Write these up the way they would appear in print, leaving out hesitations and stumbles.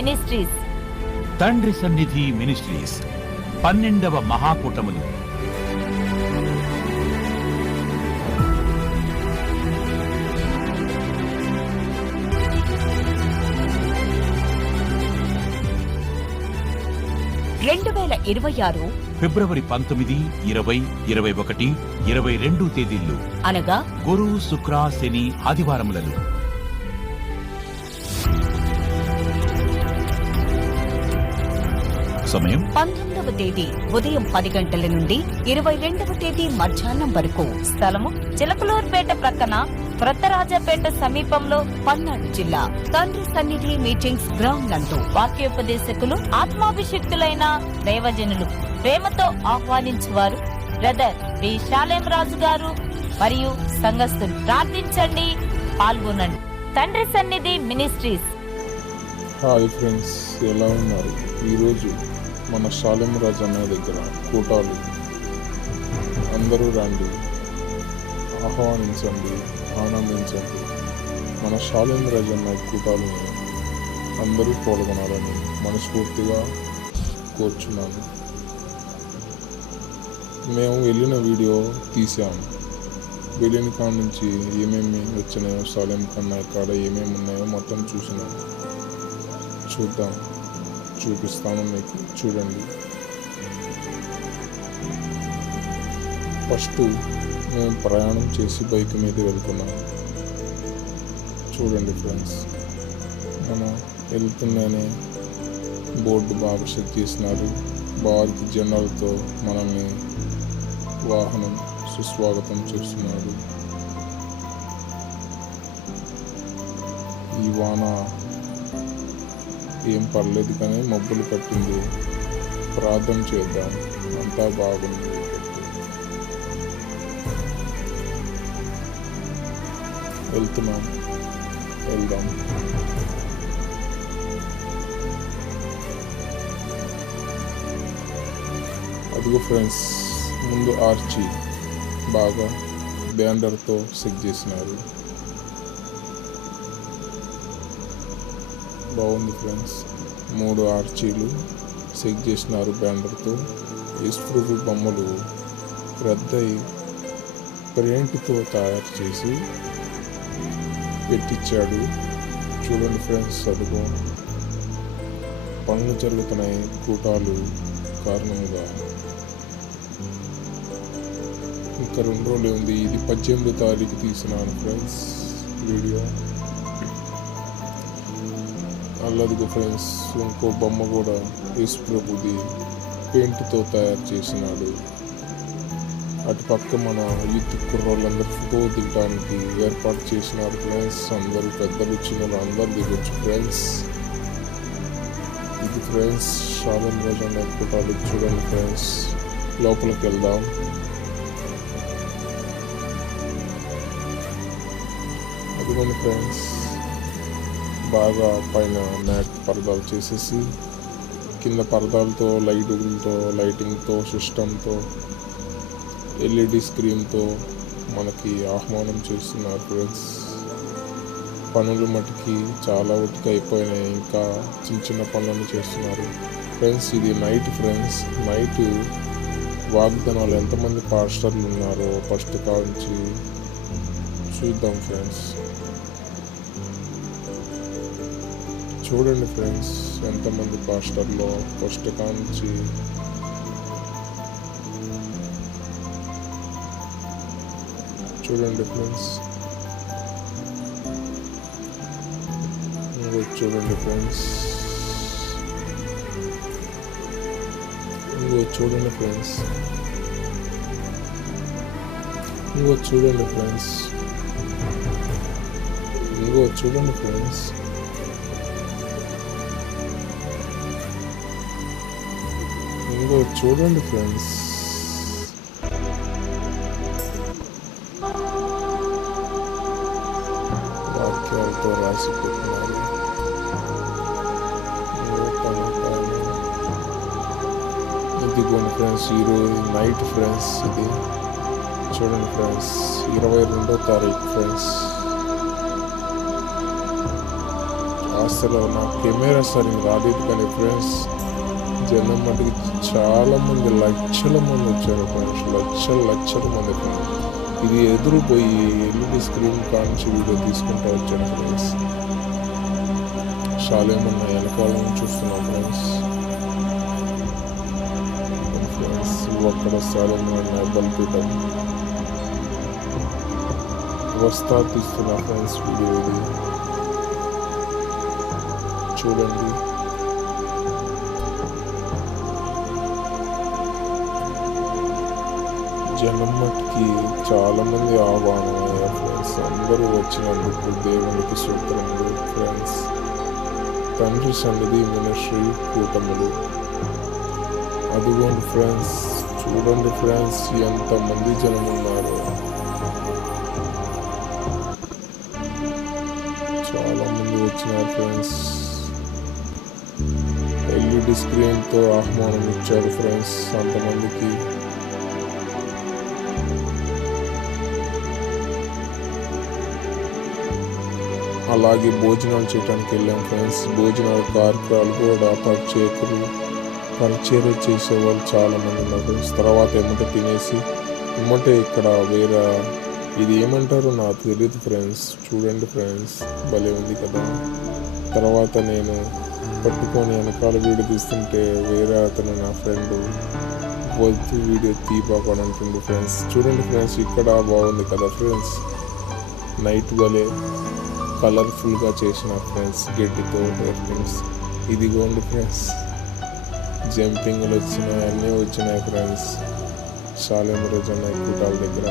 Ministries. తండ్రి సన్నిధి ministries 12వ మహాకూటములు. ఫిబ్రవరి 19, 20, 21, 22 తేదీల్లో అనగా గురు, శుక్ర, శని ఆదివారములలో. సమయం 19వ తేదీ ఉదయం 10 గంటల నుండి 22వ తేదీ మధ్యాహ్నం వరకు. స్థలము చిలకలూరుపేట ప్రక్కన కొత్తరాజపేట సమీపంలో పల్నాడు జిల్లా. తండ్రి సన్నిధి మీటింగ్స్ గ్రౌండ్ నందు వాక్యోపదేశకులు ఆత్మాభిషిక్తులైన దైవజనులు ప్రేమతో ఆహ్వానించువారు బ్రదర్ డి శాలేం రాజు గారు మరియు సంఘస్థులు. ప్రార్థించండి, పాల్గొనండి. తండ్రి సన్నిధి మినిస్ట్రీస్. హాయ్ ఫ్రెండ్స్, ఎలా ఉన్నారు? ఈరోజు మన శాలేం రాజు అన్న దగ్గర కూటాలు. అందరూ రండి, ఆహ్వానించండి, ఆనందించండి. మన శాలేం రాజు అన్న కూటాలని అందరూ పాల్గొనాలని మనస్ఫూర్తిగా కోరుచున్నాను. మేము వెళ్ళిన వీడియో తీసాము. వెళ్ళిన కాడ నుంచి ఏమేమి వచ్చినాయో, శాలేం కన్నా ఇక్కడ ఏమేమి ఉన్నాయో మొత్తం చూసినాము. చూద్దాం, చూపిస్తాను మీకు, చూడండి. ఫస్ట్ మేము ప్రయాణం చేసి బైక్ మీద వెళ్తున్నాం. చూడండి ఫ్రెండ్స్, మనం వెళ్తుందనే బోర్డు బాగా సెట్ చేసినారు. భారత జెండాలతో మనల్ని వాహనం సుస్వాగతం చేస్తున్నారు. ఈ వాన ఏం పర్లేదు కానీ మబ్బులు పట్టింది. ప్రార్థన చేద్దాం, అంతా బాగుంది. వెళ్తున్నాం, వెళ్దాం. అదిగో ఫ్రెండ్స్, ముందు ఆర్చి బాగా బ్యానర్తో సెట్ చేసినారు. బాగుంది ఫ్రెండ్స్. 3 ఆర్చీలు సెట్ చేసినారు బ్యానర్తో. యేసుప్రభు బొమ్మలు పెద్దయి పెయింట్తో తయారు చేసి పెట్టించాడు. చూడండి ఫ్రెండ్స్, అదిగో పనులు జరుగుతున్నాయి కూటాలు కారణంగా. ఇంకా 2 రోజులు ఉంది. ఇది 18వ తారీఖు తీసినాను ఫ్రెండ్స్ వీడియో. అల్లదిగో ఫ్రెండ్స్, ఇంకో బొమ్మ కూడా యేసుప్రభుది పెయింట్తో తయారు చేసినాడు. అటు పక్క మన యూత్ కుర్రోళ్ళందరూ ఫోటో దిగడానికి ఏర్పాటు చేసినారు ఫ్రెండ్స్. అందరూ పెద్దలు చిన్నలు అందరు దిగొచ్చు ఫ్రెండ్స్. ఇది ఫ్రెండ్స్ శాలేం రాజు అన్న ఫోటోలు. చూడండి ఫ్రెండ్స్, లోపలికి వెళ్దాం. అదిగోండి ఫ్రెండ్స్, బాగా పైన మ్యాట్ పరదాలు చేసేసి కింద పరదాలతో, లైటులతో, లైటింగ్తో, సిస్టంతో, ఎల్ఈడి స్క్రీన్తో మనకి ఆహ్వానం చేస్తున్నారు ఫ్రెండ్స్. పనులు మటుకి చాలా ఒటికి అయిపోయినాయి. ఇంకా చిన్న చిన్న పనులను చేస్తున్నారు ఫ్రెండ్స్. ఇది నైట్ ఫ్రెండ్స్. నైట్ వాగ్దానాలు ఎంతమంది పాస్టర్లు ఉన్నారో ఫస్ట్ కాంచి చూద్దాం ఫ్రెండ్స్. చూడండి ఫ్రెండ్స్, ఎంతమంది పాస్టర్లో ఫస్ట్ కాంచి. చూడండి ఫ్రెండ్స్, చూడండి ఫ్రెండ్స్, చూడండి ఫ్రెండ్స్, చూడండి ఫ్రెండ్స్, చూడండి ఫ్రెండ్స్. చూడండి ఫ్రెండ్స్, వాక్యాలతో రాసి పెట్టినారు. ఇదిగోండి ఫ్రెండ్స్, ఈరోజు నైట్ ఫ్రెండ్స్. ఇది చూడండి ఫ్రెండ్స్, 22వ తారీఖు ఫ్రెండ్స్. అసలు నా కెమెరా సరిగ్గా రాలేదు కానీ ఫ్రెండ్స్ జనం మటుకు చాలా మంది, లక్షల మంది వచ్చారు ఫ్రెండ్స్, లక్షల మంది ఫ్రెండ్స్. ఇది ఎదురుపోయి ఎల్ఈడి స్క్రీన్ కాంచి వీడియో తీసుకుంటూ వచ్చాను ఫ్రెండ్స్. శాలేమన్న వెనకాల నుంచి చూస్తున్నాం ఫ్రెండ్స్. అక్కడ శాలేమన్న బలిపీఠం వస్తా తీస్తున్నా ఫ్రెండ్స్ వీడియో. ఇది చూడండి. జనం మట్టికి చాలా మంది ఆహ్వానం అయ్యారు ఫ్రెండ్స్. అందరూ వచ్చినందుకు దేవునికి స్తోత్రములు ఫ్రెండ్స్. తండ్రి సన్నిధి మినిస్ట్రీ కూటములు. అదిగోండి ఫ్రెండ్స్, చూడండి ఫ్రెండ్స్ ఎంతమంది జనం ఉన్నారు. చాలా మంది వచ్చినారు ఫ్రెండ్స్. ఎల్ఈడి స్క్రీన్తో ఆహ్వానం ఇచ్చారు ఫ్రెండ్స్ అంతమందికి. అలాగే భోజనాలు చేయడానికి వెళ్ళాం ఫ్రెండ్స్. భోజనాల కార్యక్రమాలు కూడా పరిచయం చేసేవాళ్ళు చాలామంది ఉన్నారు ఫ్రెండ్స్. తర్వాత ఏమంటే తినేసి ఏమంటే ఇక్కడ వేరే ఇది ఏమంటారో నాకు తెలియదు ఫ్రెండ్స్. చూడండి ఫ్రెండ్స్, భలే ఉంది కదా. తర్వాత నేను పట్టుకొని వెనకాల వీడియో తీస్తుంటే వేరే అతను నా ఫ్రెండ్ వద్దు వీడియో తీపాకొని అంటుంది ఫ్రెండ్స్. చూడండి ఫ్రెండ్స్, ఇక్కడ బాగుంది కదా ఫ్రెండ్స్. నైట్ భలే కలర్ఫుల్గా చేసిన ఫ్రెండ్స్ గడ్డితో ఎయిర్టింగ్స్. ఇదిగోండి ఫ్రెండ్స్, జంపింగ్లు వచ్చినాయి, అన్నీ వచ్చినాయి ఫ్రెండ్స్. శాలేం రోజన్న కూటాల దగ్గర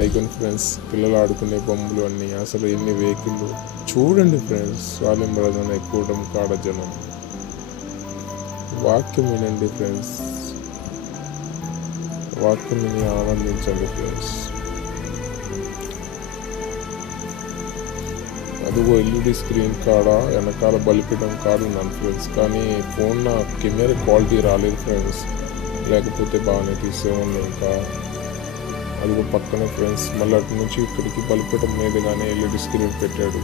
అయిపోయింది ఫ్రెండ్స్. పిల్లలు ఆడుకునే బొమ్మలు అన్నీ, అసలు ఎన్ని వెహికల్ చూడండి ఫ్రెండ్స్. శాలేం రోజన్న కూటం కాడ జనం. వాక్యం వినండి ఫ్రెండ్స్, వాక్యం విని ఆనందించండి ఫ్రెండ్స్. అదిగో ఎల్ఈడి స్క్రీన్ కాడ వెనకాల బలిపీఠం కాడ ఉన్నాను ఫ్రెండ్స్. కానీ ఫోన్ నా కెమెరా క్వాలిటీ రాలేదు ఫ్రెండ్స్, లేకపోతే బాగానే తీసేవాడిని. ఇంకా అదిగో పక్కనే ఫ్రెండ్స్, మళ్ళీ అటు నుంచి ఇక్కడికి బలిపీఠం మీదగానే ఎల్ఈడి స్క్రీన్ పెట్టాడు.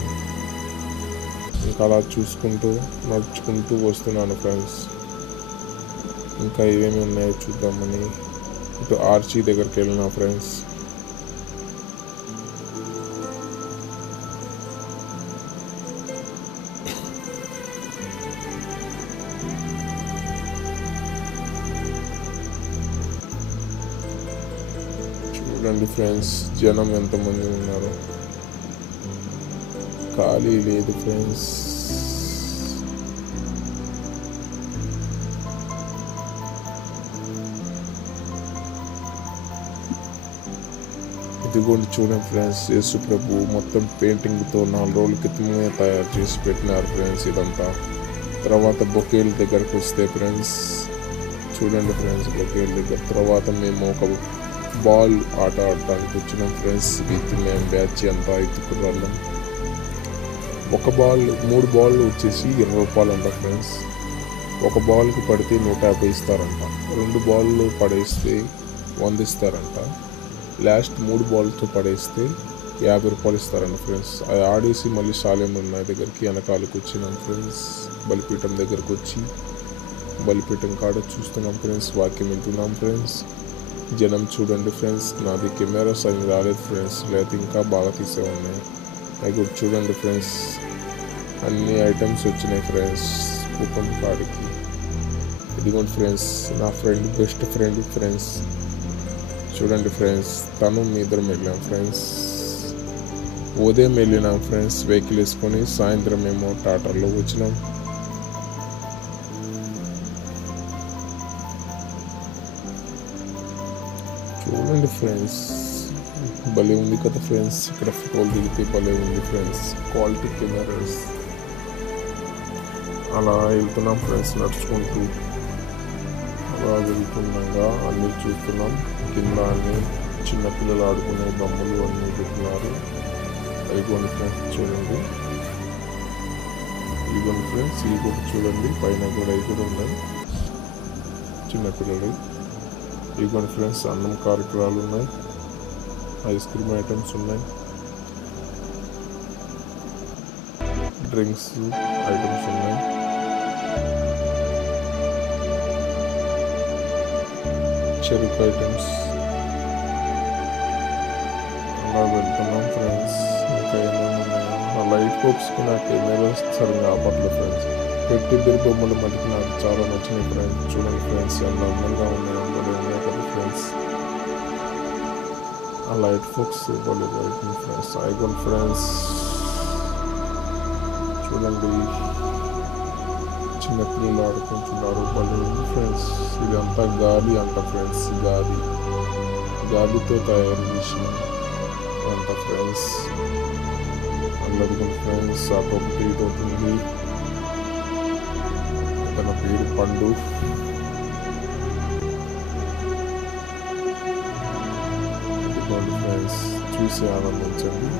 ఇంకా అలా చూసుకుంటూ నడుచుకుంటూ వస్తున్నాను ఫ్రెండ్స్. ఇంకా ఏమేమి ఉన్నాయో చూద్దామని ఇటు ఆర్చీ దగ్గరికి వెళ్ళినా ఫ్రెండ్స్. చూడండి ఫ్రెండ్స్, జనం ఎంతమంది ఉన్నారు, ఖాళీ లేదు ఫ్రెండ్స్. ఇదిగోండి చూడండి ఫ్రెండ్స్, యేసు ప్రభు మొత్తం పెయింటింగ్తో 4 రోజుల క్రితమే తయారు చేసి పెట్టినారు ఫ్రెండ్స్ ఇదంతా. తర్వాత బొకేల దగ్గరకు వస్తే ఫ్రెండ్స్, చూడండి ఫ్రెండ్స్ బొకేల దగ్గర. తర్వాత మేము ఒక బాల్ ఆట ఆడటానికి వచ్చినాం ఫ్రెండ్స్. మేము బ్యాచ్ అంతా ఎత్తుకురాళ్ళం. ఒక బాల్ 3 బాల్ వచ్చేసి 20 రూపాయలు అంట ఫ్రెండ్స్. ఒక బాల్కి పడితే 150 ఇస్తారంట. 2 బాళ్ళు పడేస్తే 100 ఇస్తారంట. లాస్ట్ 3 బాల్తో పడేస్తే 50 రూపాయలు ఇస్తారంట ఫ్రెండ్స్. అది ఆడేసి మళ్ళీ శాలేం ఉన్న దగ్గరికి వెనకాలకు వచ్చినాం ఫ్రెండ్స్. బలిపీఠం దగ్గరకు వచ్చి బలిపీఠం కాడ చూస్తున్నాం ఫ్రెండ్స్, వాక్యం వింటున్నాం ఫ్రెండ్స్. జనం చూడండి ఫ్రెండ్స్. నాది కెమెరా సరిగ్గా రాలేదు ఫ్రెండ్స్, లేకపోతే ఇంకా బాగా తీసేవాడిని. అవి చూడండి ఫ్రెండ్స్, అన్ని ఐటమ్స్ వచ్చినాయి ఫ్రెండ్స్ కూపన్ కాడికి. ఇదిగోండి ఫ్రెండ్స్, నా ఫ్రెండ్ బెస్ట్ ఫ్రెండ్ ఫ్రెండ్స్. చూడండి ఫ్రెండ్స్, తను మీ ఇద్దరం వెళ్ళాం ఫ్రెండ్స్. ఉదయం వెళ్ళినాం ఫ్రెండ్స్ వెహికల్ వేసుకొని, సాయంత్రం మేము టాటాలో వచ్చినాం. చూడండి ఫ్రెండ్స్, భలే ఉంది కదా ఫ్రెండ్స్. ఇక్కడ ఫోటోలు దిగితే భలే ఉంది ఫ్రెండ్స్, క్వాలిటీ కెమెరాస్. అలా వెళ్తున్నాం ఫ్రెండ్స్ నడుచుకుంటూ. అలా వెళ్తున్నాగా అన్నీ చూస్తున్నాం. కింద అన్నీ చిన్నపిల్లలు ఆడుకునే బొమ్మలు అన్నీ పెట్టినారు. అయిపోయింది ఫ్రెండ్స్ చూడండి. ఇదిగోండి ఫ్రెండ్స్, ఇవి కూడా చూడండి, పైన కూడా ఇవి కూడా ఉన్నాయి చిన్నపిల్లలు. ఇదిగోండి ఫ్రెండ్స్, అన్నం కార్యక్రమాలు ఉన్నాయి, ఐస్ క్రీమ్ ఐటమ్స్ ఉన్నాయి, డ్రింక్స్ ఐటమ్స్ ఉన్నాయి. చెరుకు ఐటమ్స్ అలా వెళ్తున్నాం ఫ్రెండ్స్. ఇంకా ఏమేమి ఉన్నాయో ఆ లైట్ బాక్స్కి నా కెమెరా సరిగ్గా ఆపట్లేదు ఫ్రెండ్స్. పెట్టి బిర్ బొమ్మలు మటుకు నాకు చాలా నచ్చినాయి ఫ్రెండ్స్. చూడండి ఫ్రెండ్స్ ఎంత అందంగా ఉన్నాయో, భలే ఉన్నాయి కదా ఫ్రెండ్స్. ఆ లైట్ బాక్స్ భలే పడుతుంది ఫ్రెండ్స్. ఐకాన్ ఫ్రెండ్స్ చూడండి, చిన్నపిల్లలు ఆడుకుంటున్నారు, భలే ఉంది ఫ్రెండ్స్. ఇదంతా గాలి అంట ఫ్రెండ్స్, గాలితో తయారు చేసిన అంట ఫ్రెండ్స్. అల్లది ఫ్రెండ్స్ అటు ఒకటి ఇది అవుతుంది. తన పేరు పండు. ఇదిగోండి ఫ్రెండ్స్, చూసి ఆనందించండి.